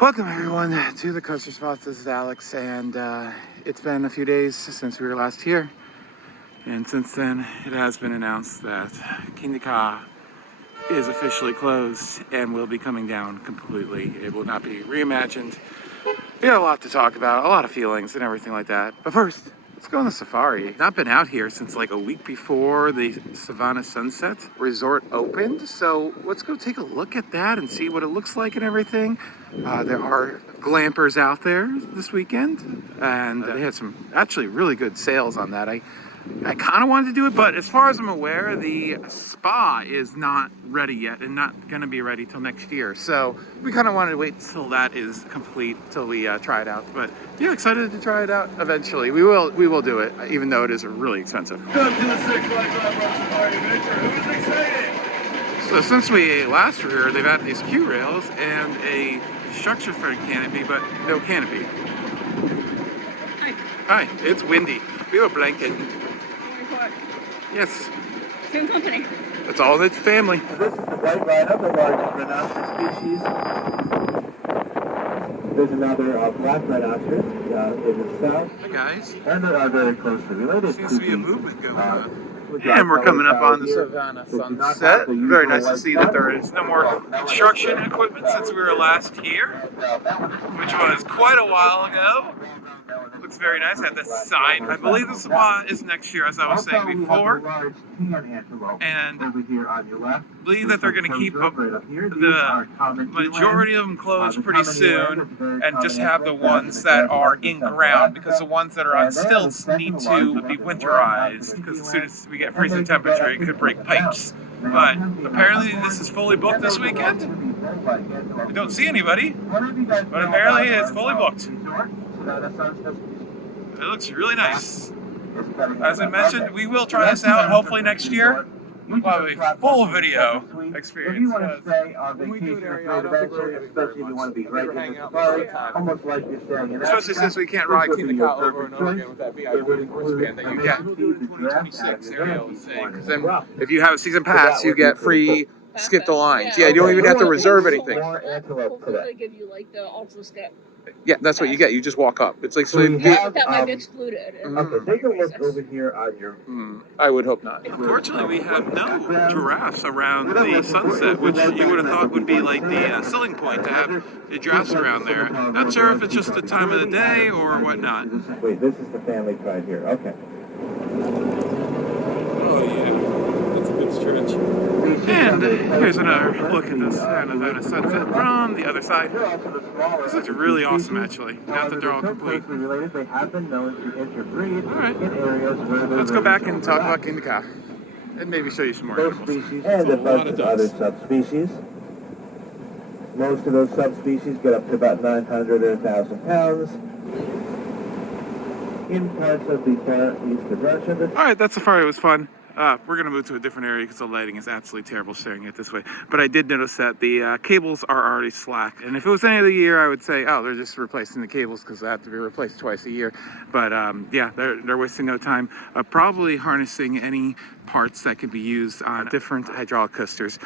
Welcome everyone to the Coaster Spots. This is Alex, and it's been a few days since we were last here, and since then it has been announced that Kingda is officially closed and will be coming down completely. It will not be reimagined. We got a lot to talk about, a lot of feelings and everything like that. But first, let's go on the safari. Not been out here since like a week before the Savannah Sunset Resort opened. So let's go take a look at that and see what it looks like and everything. There are glampers out there this weekend, and they had some actually really good sales on that. I kind of wanted to do it, but as far as I'm aware, the spa is not ready yet and not going to be ready till next year. So we kind of wanted to wait till that is complete, till we try it out. But yeah, excited to try it out eventually. We will do it, even though it is really expensive. Welcome to the Six Flags Safari Nitro. Who's excited? So since we last were here, they've added these Q rails and a structure for a canopy, but no canopy. Hi, it's windy. We have a blanket. Yes. Same company. It's all its family. This is the white rhino, the largest rhinoceros species. There's another black rhinoceros in the south. Hi guys. And they are very closely related. Seems to be a movement going on. And we're coming up on the Savannah Sunset. Very nice to see that there is no more construction equipment since we were last here, which was quite a while ago. Looks very nice. I have this sign. I believe the spa is next year, as I was saying before. And I believe that they're going to keep the majority of them closed pretty soon and just have the ones that are in ground, because the ones that are on stilts need to be winterized, because as soon as we get freezing temperature, it could break pipes. But apparently this is fully booked this weekend. We don't see anybody, but apparently it's fully booked. It looks really nice. As I mentioned, we will try this out hopefully next year. We'll have a full video experience. If you want to stay on vacation for an adventure, especially if you want to be right in the safari, almost like you're staying in Especially since we can't ride Kingda over and over again with that VIP wristband that you get. 2026 area was saying. Because then if you have a season pass, you get free skip the lines. Yeah, you don't even have to reserve anything. Hopefully they give you like the ultra skip. Yeah, that's what you get. You just walk up. It's like, so That might be excluded. Okay, take a look over here on your... I would hope not. Unfortunately, we have no giraffes around the sunset, which you would have thought would be like the selling point, to have the giraffes around there. Not sure if it's just the time of the day or whatnot. Wait, this is the family pride here. Okay. Oh yeah, that's a good stretch. And here's another look at this Savannah sunset from the other side. This looks really awesome, actually, now that they're all complete. Alright, let's go back and talk about Kingda and maybe show you some more animals. And a bunch of other subspecies. Most of those subspecies get up to about 900 or 1,000 pounds. In parts of the far eastern Russia. Alright, that safari was fun. We're going to move to a different area because the lighting is absolutely terrible staring at it this way. But I did notice that the cables are already slack. And if it was any other year, I would say, oh, they're just replacing the cables because they have to be replaced twice a year. But yeah, they're wasting no time. Probably harnessing any parts that could be used on different hydraulic coasters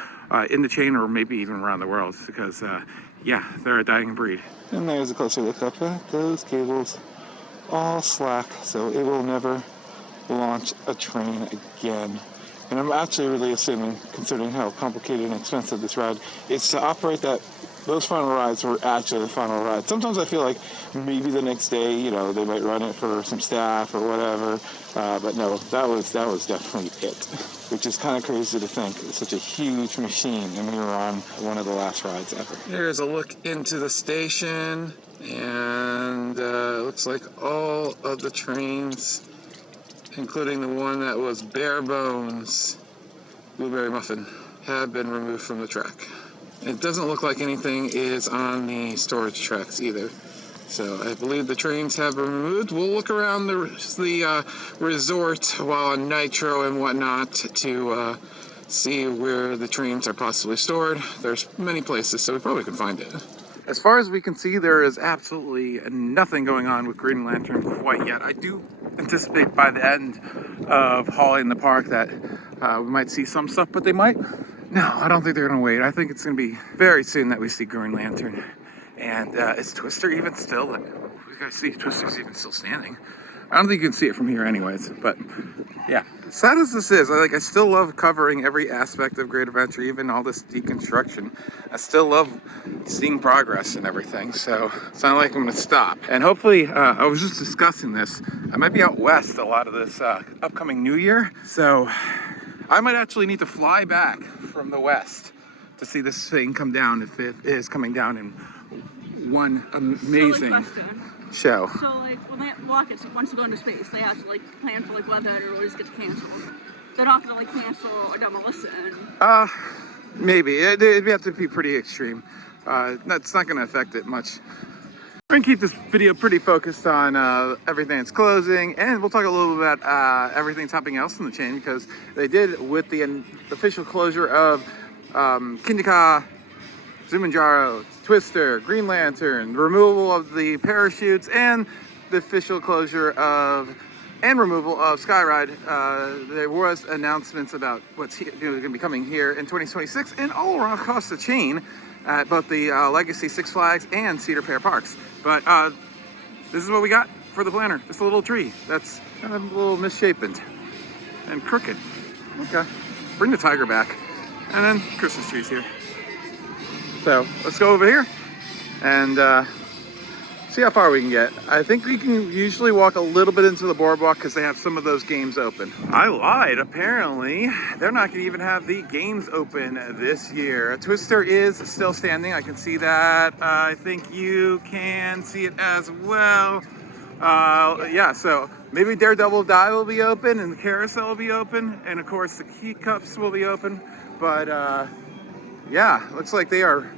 in the chain or maybe even around the world, because yeah, they're a dying breed. And there's a closer look up at those cables, all slack, so it will never launch a train again. And I'm actually really assuming, considering how complicated and expensive this ride is to operate, that those final rides were actually the final ride. Sometimes I feel like maybe the next day, you know, they might run it for some staff or whatever, but no, that was definitely it, which is kind of crazy to think. It's such a huge machine, and we were on one of the last rides ever. Here's a look into the station, and it looks like all of the trains, including the one that was bare bones blueberry muffin, have been removed from the track. It doesn't look like anything is on the storage tracks either. So I believe the trains have been removed. We'll look around the resort while on Nitro and whatnot to see where the trains are possibly stored. There's many places, so we probably can find it. As far as we can see, there is absolutely nothing going on with Green Lantern quite yet. I do anticipate by the end of Holiday in the Park that we might see some stuff, but they might. No, I don't think they're going to wait. I think it's going to be very soon that we see Green Lantern. And is Twister even still? We gotta see if Twister's even still standing. I don't think you can see it from here, anyways. But yeah, sad as this is, I still love covering every aspect of Great Adventure, even all this deconstruction. I still love seeing progress and everything. So it's not like I'm gonna stop. And hopefully, I was just discussing this. I might be out west a lot of this upcoming New Year. So I might actually need to fly back from the west to see this thing come down, if it is coming down in one amazing show. So like when they rockets once to go into space, they have to like plan for like weather or always gets canceled. They're not gonna like cancel or demolition. Maybe it'd have to be pretty extreme. That's not gonna affect it much. We're gonna keep this video pretty focused on everything that's closing, and we'll talk a little bit about everything that's happening else in the chain, because they did, with the official closure of Kingda, Zumanjaro, Twister, Green Lantern, removal of the parachutes, and the official closure of and removal of Skyride. There was announcements about what's going to be coming here in 2026 and all around across the chain at both the Legacy Six Flags and Cedar Fair parks. But this is what we got for the planner. Just a little tree that's kind of a little misshapen and crooked. Okay, bring the tiger back. And then Christmas trees here. So let's go over here and see how far we can get. I think we can usually walk a little bit into the boardwalk because they have some of those games open. I lied. Apparently, they're not going to even have the games open this year. Twister is still standing. I can see that. I think you can see it as well. Yeah, so maybe Daredevil Die will be open and the Carousel will be open. And of course, the Key Cups will be open. But yeah, looks like they are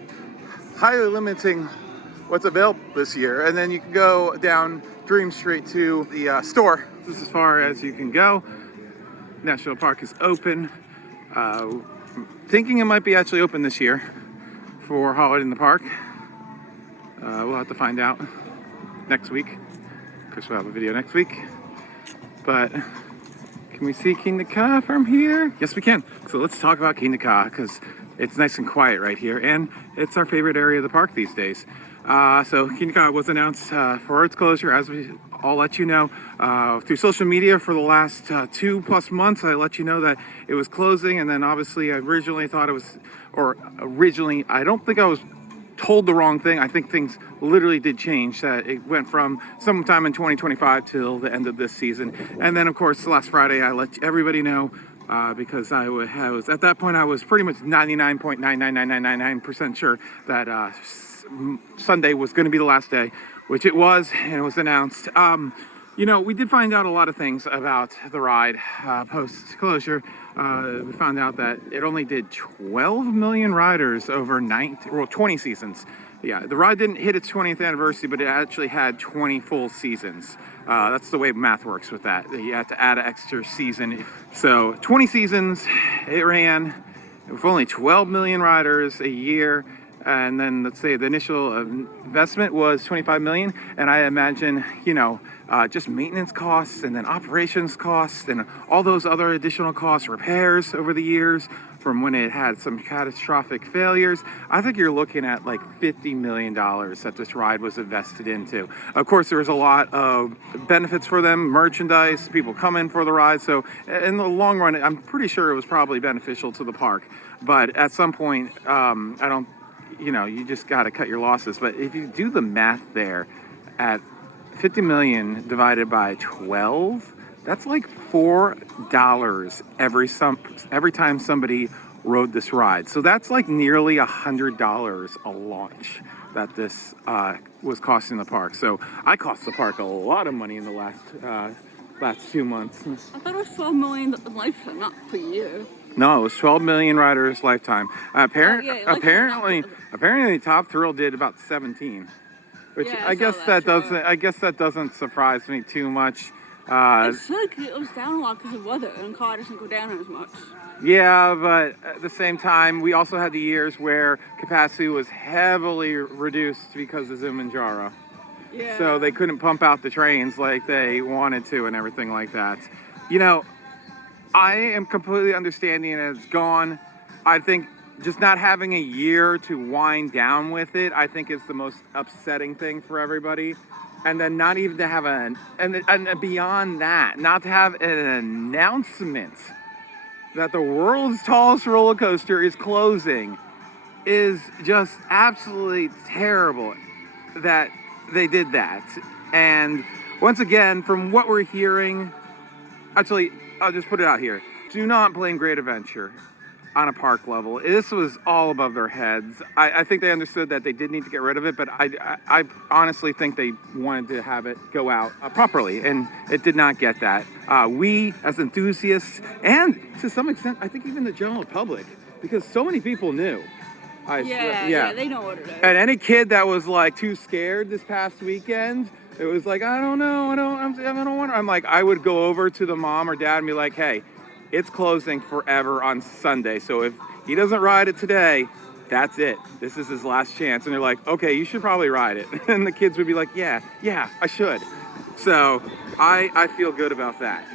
highly limiting what's available this year. And then you can go down Dream Street to the store. This is as far as you can go. National Park is open. Thinking it might be actually open this year for Holiday in the Park. We'll have to find out next week. Of course, we'll have a video next week. But can we see Kingda from here? Yes, we can. So let's talk about Kingda because it's nice and quiet right here, and it's our favorite area of the park these days. So Kingda was announced for its closure, as we all let you know through social media for the last 2+ months. I let you know that it was closing, and then obviously I originally thought it was, I don't think I was told the wrong thing. I think things literally did change. That it went from sometime in 2025 till the end of this season. And then of course last Friday I let everybody know because I was at that point I was pretty much 99.99999% sure that Sunday was going to be the last day, which it was, and it was announced. You know, we did find out a lot of things about the ride post closure. We found out that it only did 12 million riders over 20 seasons. Yeah, the ride didn't hit its 20th anniversary, but it actually had 20 full seasons. That's the way math works with that. You have to add an extra season. So 20 seasons it ran with only 12 million riders a year. And then let's say the initial investment was 25 million. And I imagine, you know, just maintenance costs and then operations costs and all those other additional costs, repairs over the years from when it had some catastrophic failures. I think you're looking at like $50 million that this ride was invested into. Of course, there was a lot of benefits for them, merchandise, people come in for the ride. So in the long run, I'm pretty sure it was probably beneficial to the park. But at some point, you know, you just got to cut your losses. But if you do the math there at 50 million divided by 12, that's like $4 every time somebody rode this ride. So that's like nearly $100 a launch that this was costing the park. So I cost the park a lot of money in the last 2 months. I thought it was 12 million lifetime, not per year. No, it was 12 million riders lifetime. Apparently, Top Thrill did about 17, which Yeah, I guess that doesn't surprise me too much. It's like it was down a lot because of weather, and car doesn't go down as much. Yeah, but at the same time, we also had the years where capacity was heavily reduced because of Zumanjaro. Yeah. So they couldn't pump out the trains like they wanted to and everything like that. You know, I am completely understanding it. It's gone. I think just not having a year to wind down with it, I think is the most upsetting thing for everybody. And then not even to have and beyond that, not to have an announcement that the world's tallest roller coaster is closing is just absolutely terrible that they did that. And once again, from what we're hearing, actually, I'll just put it out here. Do not blame Great Adventure on a park level. This was all above their heads. I think they understood that they did need to get rid of it, but I honestly think they wanted to have it go out properly, and it did not get that. We, as enthusiasts, and to some extent, I think even the general public, because so many people knew. Yeah, they know what it is. And any kid that was like too scared this past weekend, it was like, I don't know, I don't want to. I'm like, I would go over to the mom or dad and be like, hey, it's closing forever on Sunday. So if he doesn't ride it today, that's it. This is his last chance. And they're like, okay, you should probably ride it. And the kids would be like, yeah, I should. So I feel good about that.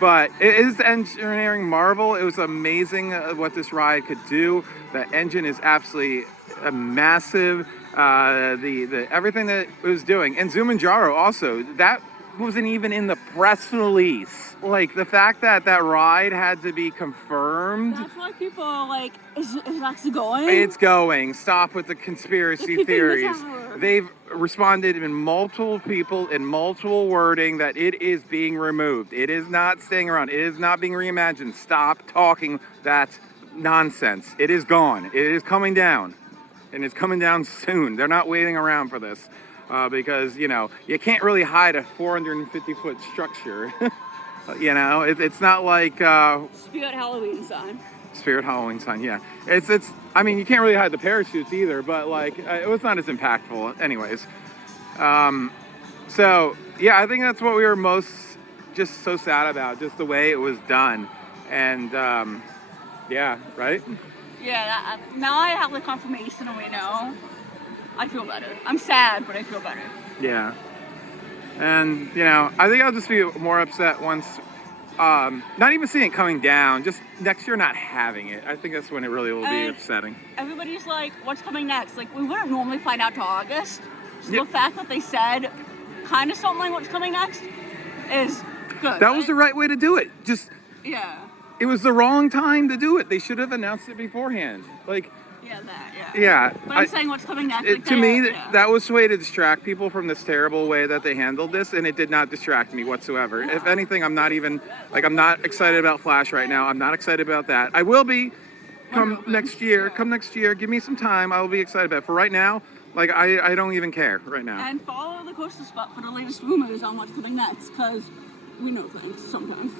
But it is engineering marvel. It was amazing what this ride could do. The engine is absolutely massive. The everything that it was doing. And Zumanjaro also, that wasn't even in the press release. Like, the fact that that ride had to be confirmed. That's why people are like, is it actually going? It's going. Stop with the conspiracy theories. They've responded in multiple people, in multiple wording, that it is being removed. It is not staying around. It is not being reimagined. Stop talking that nonsense. It is gone. It is coming down. And it's coming down soon. They're not waiting around for this. Because, you know, you can't really hide a 450-foot structure. You know, it's not like... Spirit Halloween sign. Spirit Halloween sign, yeah. It's. I mean, you can't really hide the parachutes either, but, like, it was not as impactful anyways. So, yeah, I think that's what we were most just so sad about, just the way it was done. And, yeah, right? Yeah, now I have the confirmation and we know. I feel better. I'm sad, but I feel better. Yeah. And, you know, I think I'll just be more upset once, not even seeing it coming down, just next year not having it. I think that's when it really will be upsetting. Everybody's like, what's coming next? Like, we wouldn't normally find out till August. So the fact that they said kind of something like what's coming next is good. That was the right way to do it. Just, yeah. It was the wrong time to do it. They should have announced it beforehand. Like, yeah. But I'm saying what's coming next. To me, that was the way to distract people from this terrible way that they handled this, and it did not distract me whatsoever. Yeah. If anything, I'm not excited about Flash right now. I'm not excited about that. I will be next year. Come next year, give me some time. I will be excited about it. For right now, like, I don't even care right now. And follow the coaster spot for the latest rumors on what's coming next, because we know things sometimes.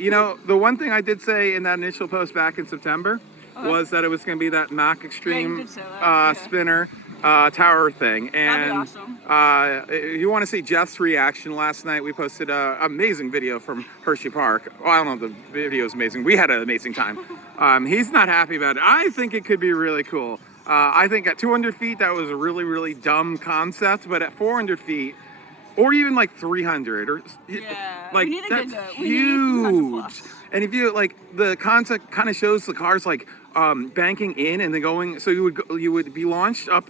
You know, the one thing I did say in that initial post back in September was that it was going to be that Mach Extreme spinner tower thing. And that'd be awesome. If you want to see Jeff's reaction last night, we posted an amazing video from Hershey Park. Well, I don't know if the video is amazing. We had an amazing time. He's not happy about it. I think it could be really cool. I think at 200 feet, that was a really, really dumb concept. But at 400 feet, or even like 300, or like, that's huge. And if you, like, the concept kind of shows the cars like banking in and then going, so you would be launched up,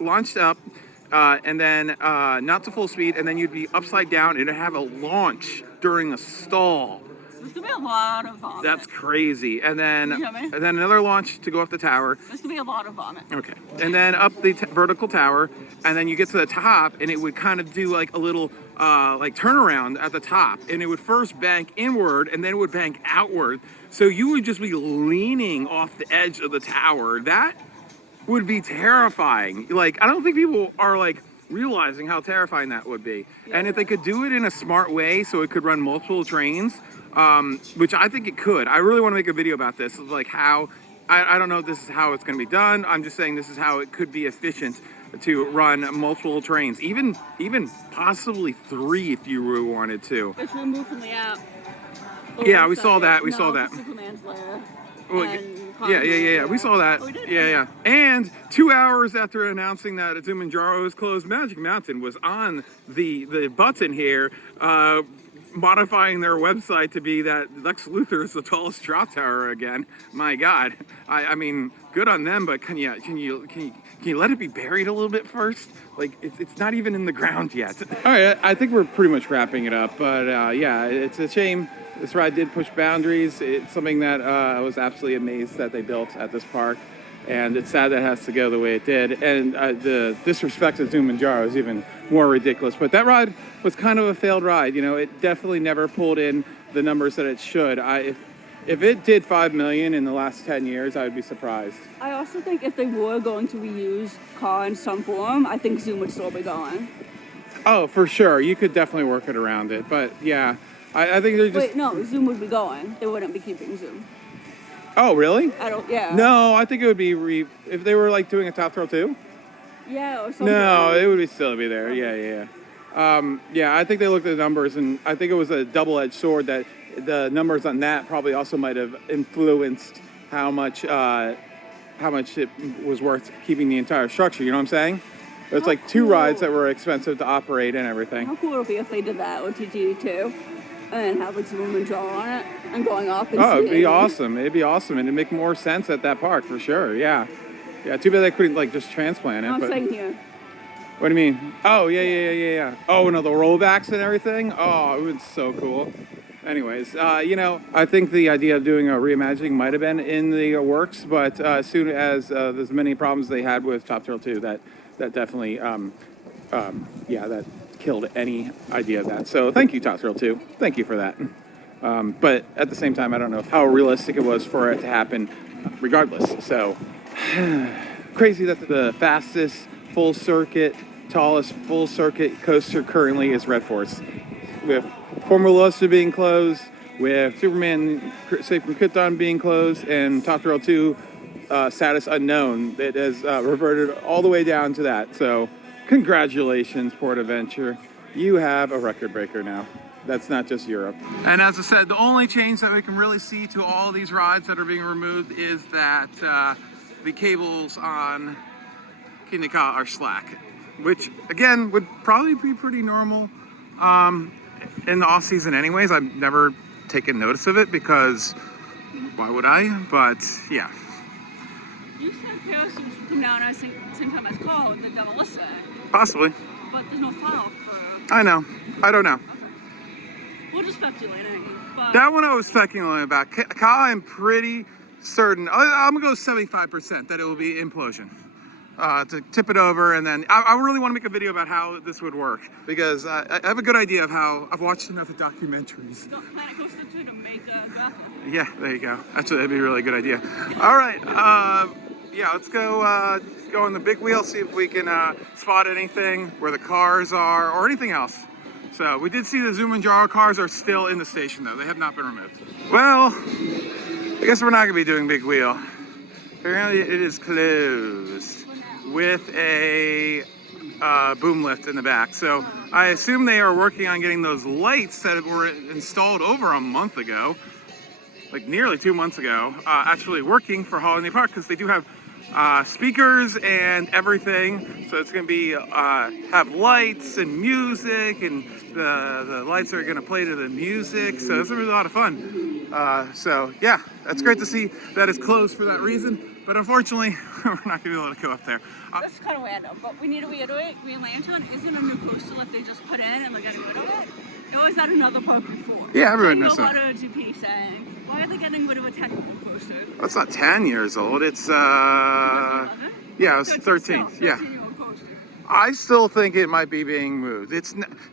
and then not to full speed, and then you'd be upside down and it'd have a launch during a stall. There's gonna be a lot of vomit. That's crazy. And then another launch to go up the tower. There's gonna be a lot of vomit. Okay. And then up the vertical tower, and then you get to the top, and it would kind of do like a little like turnaround at the top, and it would first bank inward, and then it would bank outward. So you would just be leaning off the edge of the tower. That would be terrifying. Like, I don't think people are like realizing how terrifying that would be. Yeah. And if they could do it in a smart way, so it could run multiple trains. Which I think it could. I really want to make a video about this, like how, I don't know if this is how it's going to be done. I'm just saying this is how it could be efficient to run multiple trains, even possibly 3 if you really wanted to. It's removed from the app. Yeah, we saw that. We saw that. Superman's lair. Yeah. We saw that. Yeah. And 2 hours after announcing that Zumanjaro was closed, Magic Mountain was on the button here. modifying their website to be that Lex Luthor is the tallest drop tower again. My God, I mean, good on them, but can you let it be buried a little bit first? Like it's not even in the ground yet. All right, I think we're pretty much wrapping it up, but yeah, it's a shame. This ride did push boundaries. It's something that I was absolutely amazed that they built at this park. And it's sad that it has to go the way it did. And the disrespect to Zumanjaro is even more ridiculous. But that ride was kind of a failed ride. You know, it definitely never pulled in the numbers that it should. If it did 5 million in the last 10 years, I would be surprised. I also think if they were going to reuse Car in some form, I think Zoom would still be going. Oh, for sure. You could definitely work it around it. But yeah, I think they're just... Wait, no, Zoom would be going. They wouldn't be keeping Zoom. Oh, really? Yeah. No, I think it would be if they were like doing a Top Thrill 2. Yeah, or something. No, it would still be there. Yeah. Yeah, I think they looked at the numbers, and I think it was a double-edged sword that the numbers on that probably also might have influenced how much it was worth keeping the entire structure. You know what I'm saying? It's like two rides that were expensive to operate and everything. How cool would it be if they did that with TT2 and then have like Zoom and Draw on it and going up and it'd be awesome. It'd be awesome, and it'd make more sense at that park for sure. Yeah. Too bad they couldn't like just transplant it. I'm saying here. What do you mean? Oh yeah. Oh, and all the rollbacks and everything. Oh, it was so cool. Anyways, you know, I think the idea of doing a reimagining might have been in the works, but as soon as there's many problems they had with Top Thrill 2, that definitely, that killed any idea of that. So thank you, Top Thrill 2. Thank you for that. But at the same time, I don't know how realistic it was for it to happen regardless. So crazy that the fastest full circuit, tallest full circuit coaster currently is Red Force. With Formulosa being closed, with Superman Safe from Krypton being closed, and Top Thrill 2 status unknown, it has reverted all the way down to that. So congratulations, Port Adventure. You have a record breaker now. That's not just Europe. And as I said, the only change that we can really see to all these rides that are being removed is that the cables on Kingda are slack, which again would probably be pretty normal in the off season anyways. I've never taken notice of it because why would I? But yeah. You said Harrison should come down at the same time as Carl in the Demolition. Possibly. But there's no file for... I know. I don't know. We're just speculating. But... That one I was speculating about. Kyle, I'm pretty certain. I'm going to go 75% that it will be implosion. To tip it over, and then I really want to make a video about how this would work because I have a good idea of how I've watched enough of documentaries. Planet Coaster 2 to make a graphic. Yeah, there you go. Actually, that'd be a really good idea. All right, yeah, let's go on the big wheel, see if we can spot anything where the cars are or anything else. So we did see the Zumanjaro cars are still in the station though; they have not been removed. Well, I guess we're not gonna be doing big wheel. Apparently, it is closed with a boom lift in the back. So I assume they are working on getting those lights that were installed over a month ago, like nearly 2 months ago, actually working for Holiday Park because they do have speakers and everything. So it's going to be have lights and music, and the lights are going to play to the music. So it's going to be a lot of fun. So yeah, that's great to see that it's closed for that reason. But unfortunately, we're not going to be able to go up there. That's kind of random, but we need to reiterate, Green Lantern isn't a new coaster that they just put in and they're getting rid of it. It was at another park before. Yeah, everyone knows that. What are GP saying? Why are they getting rid of a technical coaster? That's not 10 years old. It's, yeah, it's 13th. Yeah. I still think it might be being moved.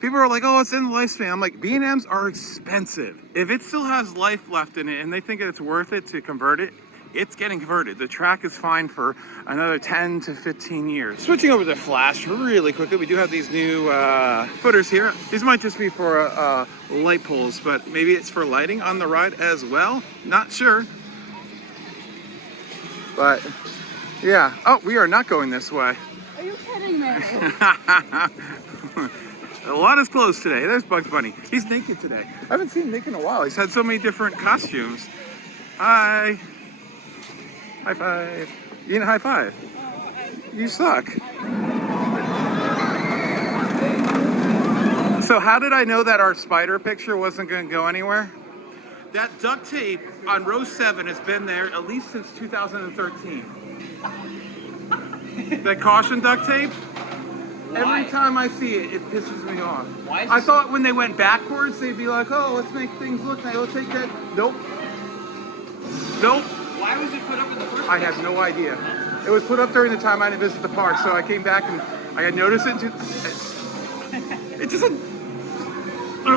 People are like, oh, it's in the lifespan. I'm like, B&Ms are expensive. If it still has life left in it and they think it's worth it to convert it, it's getting converted. The track is fine for another 10 to 15 years. Switching over to Flash really quickly, we do have these new footers here. These might just be for light poles, but maybe it's for lighting on the ride as well. Not sure. But yeah. Oh, we are not going this way. Are you kidding me? A lot is closed today. There's Bugs Bunny. He's naked today. I haven't seen him naked in a while. He's had so many different costumes. Hi. High five. You need a high five. You suck. So how did I know that our spider picture wasn't going to go anywhere? That duct tape on row 7 has been there at least since 2013. That caution duct tape. Why? Every time I see it, it pisses me off. Why is I it thought when they went backwards, they'd be like, "Oh, let's make things look nice. Let's take that." Nope. Nope. Why was it put up in the first place? I have no idea. It was put up during the time I didn't visit the park, so I came back and I had noticed it. It doesn't. All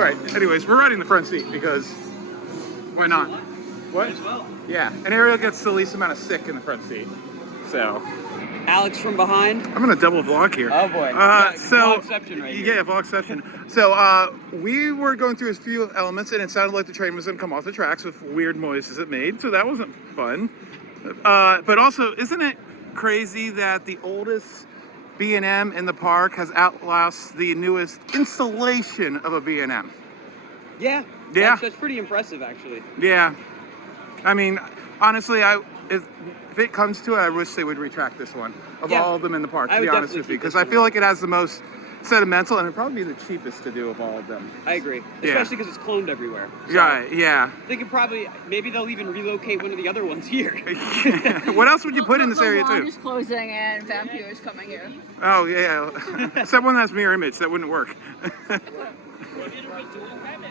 right. Anyways, we're riding the front seat because why not? What? As well. Yeah. And Ariel gets the least amount of sick in the front seat. So Alex from behind. I'm gonna double vlog here. Oh boy. Vlogception right here. Yeah, vlogception. So we were going through a few elements, and it sounded like the train was gonna come off the tracks with weird noises it made. So that wasn't fun. But also, isn't it crazy that the oldest B&M in the park has outlasted the newest installation of a B&M? Yeah. Yeah. That's pretty impressive, actually. Yeah. I mean, honestly, if it comes to it, I wish they would retract this one of Yeah. all of them in the park, I to be would honest with definitely you, keep because this I one. feel like it has the most sentimental, and it'd probably be the cheapest to do of all of them. I agree. Yeah. Especially because it's cloned everywhere. So Right, yeah. They could probably, maybe they'll even relocate one of the other ones here. What else would you put in this area The line too? is closing and Vampire is coming here. Oh yeah, except one that's mirror image, that wouldn't work.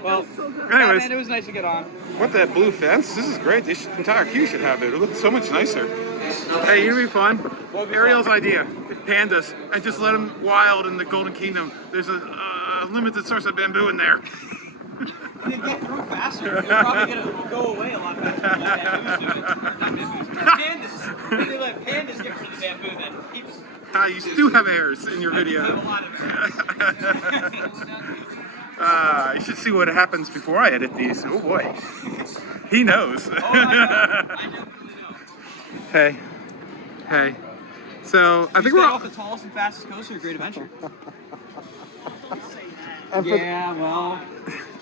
Well, Anyways, Batman, it was nice to get on. what that blue fence? This is great. This entire queue should have it. It looks so much nicer. Hey, you know what'd be fun? Ariel's idea, pandas, and just let them wild in the Golden Kingdom. There's a limited source of bamboo in there. They get through faster. They're probably gonna go away a lot faster than bamboos do it. Not bamboos. Pandas. If they let pandas get rid of the bamboo, then people You do have hairs in your have a video. lot of You should see what happens before I edit these. Oh boy. He knows. Oh, I definitely know. Hey. Hey. So, I think You we're stay off the tallest and fastest coaster at Great Adventure. Yeah, well.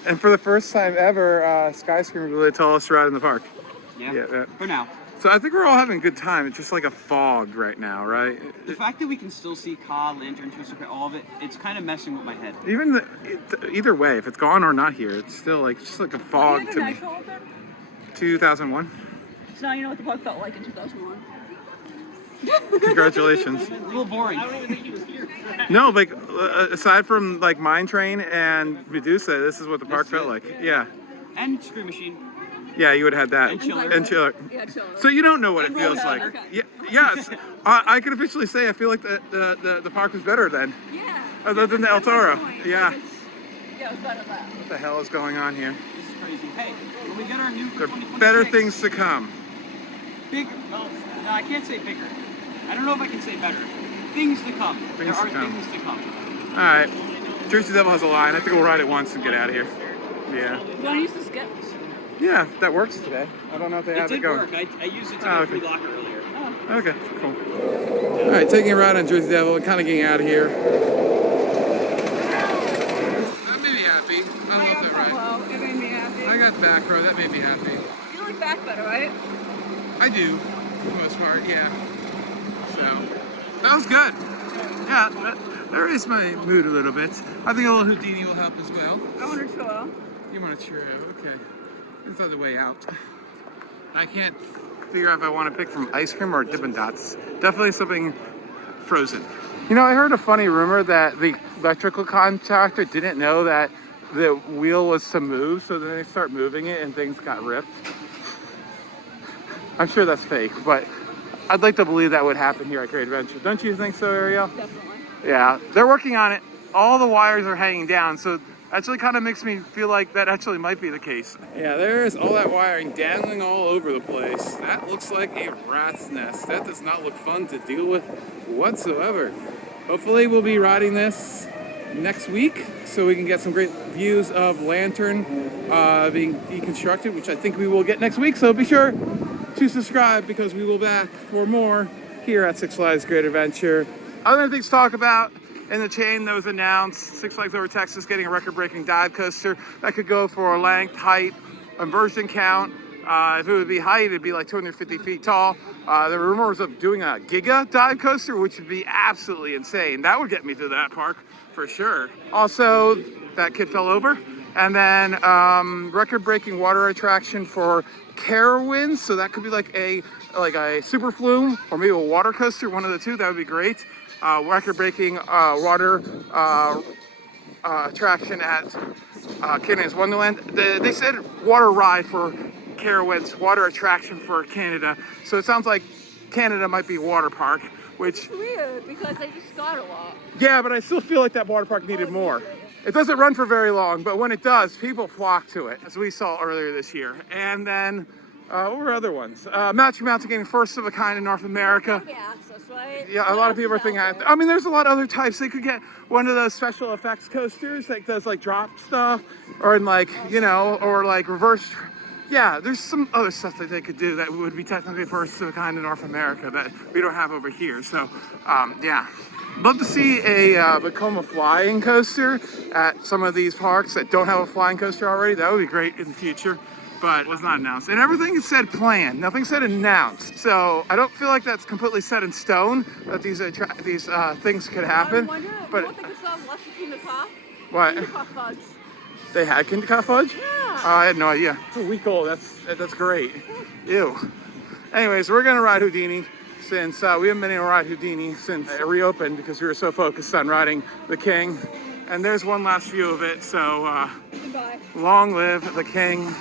And for the first time ever, Skyscreamer will be the tallest ride in the park. Yeah. Yeah. For now. So I think we're all having a good time. It's just like a fog right now, right? The fact that we can still see Ka, Lantern, Twister, all of it, it's kind of messing with my head. Even either way, if it's gone or not here, it's still like just like a fog Have you to had a me. Nitro open? 2001. So now you know what the park felt like in 2001. Congratulations. It's a little boring. No, like aside from like Mine Train and Medusa, this is what the park felt like. Yeah. And Scream Machine. Yeah, you would have had that. And Chiller. And Chiller. Yeah, chill. So you don't know what it And feels Roadhouse. like. Okay. Yeah, yes. I can officially say I feel like the park was better then, Yeah. other than the El Toro. Yeah. Yeah, it was better than that. What the hell is going on here? This is crazy. Hey, when we get our new for There 2026, are better things to come. Bigger. Well, no, I can't say bigger. I don't know if I can say better. Things to come. Things there to are come. things to come. All right. Jersey Devil has a line. I think we'll ride it once and get out of here. Yeah. You want to use the skips? Yeah, that works today. I don't know if they It have it did going. work. I used it to Oh, go okay. free locker earlier. Okay, cool. All right, taking a ride on Jersey Devil and kind of getting out of here. That made me happy. I love that ride. It made me happy. I got back row. That made me happy. You like back better, right? I do, for the most part, yeah. So, that was good. Yeah, that raised my mood a little bit. I think a little Houdini will help as well. I want to chill. You want a churro, okay. It's on the way out. I can't figure out if I want to pick from ice cream or Dippin' Dots. Definitely something frozen. You know, I heard a funny rumor that the electrical contractor didn't know that the wheel was to move, so then they start moving it and things got ripped. I'm sure that's fake, but I'd like to believe that would happen here at Great Adventure. Don't you think so, Ariel? Definitely. Yeah, they're working on it. All the wires are hanging down, so actually kind of makes me feel like that actually might be the case. Yeah, there's all that wiring dangling all over the place. That looks like a rat's nest. That does not look fun to deal with whatsoever. Hopefully we'll be riding this next week so we can get some great views of Lantern being deconstructed, which I think we will get next week. So be sure to subscribe because we will be back for more here at Six Flags Great Adventure. Other things to talk about in the chain that was announced, Six Flags Over Texas getting a record-breaking dive coaster that could go for a length, height, inversion count, If it would be height, it'd be like 250 feet tall. There were rumors of doing a Giga dive coaster, which would be absolutely insane. That would get me to that park for sure. Also, that kid fell over. And then record-breaking water attraction for Carowinds. So that could be like a super flume or maybe a water coaster, one of the two. That would be great. Record-breaking water attraction at Canada's Wonderland. They said water ride for Carowinds, water attraction for Canada. So it sounds like Canada might be water park, which... It's weird because they just got a lot. Yeah, but I still feel like that water park needed more. It doesn't run for very long, but when it does, people flock to it, as we saw earlier this year. And then, what were other ones? Magic Mountain getting first of a kind in North America. Access, right? Yeah, a lot of people are thinking, I mean, there's a lot of other types. They could get one of those special effects coasters that does like drop stuff, or in like, you know, or like reverse. Yeah, there's some other stuff that they could do that would be technically first of a kind in North America that we don't have over here. So, yeah. Love to see a Vekoma flying coaster at some of these parks that don't have a flying coaster already. That would be great in the future, but it was not announced. And everything said planned, nothing said announced. So I don't feel like that's completely set in stone that these things could happen. I wonder, but you don't think it's less than Kingda? what? Kingda fudge. They had Kingda fudge? Yeah. I had no idea. It's a week old. That's great. Ew. Anyways, we're gonna ride Houdini. Since we haven't been able to ride Houdini since it reopened because we were so focused on riding the King. And there's one last view of it, so Goodbye. long live the King.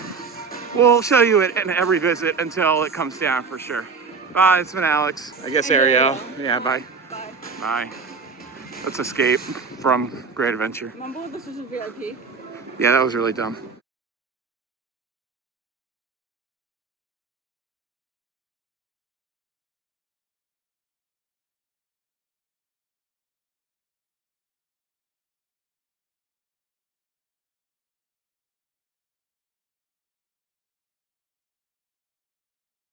We'll show you it in every visit until it comes down for sure. Bye, it's been Alex. I guess Ariel. Yeah, bye. Bye. Bye. Let's escape from Great Adventure. Remember, this is a VIP. Yeah, that was really dumb.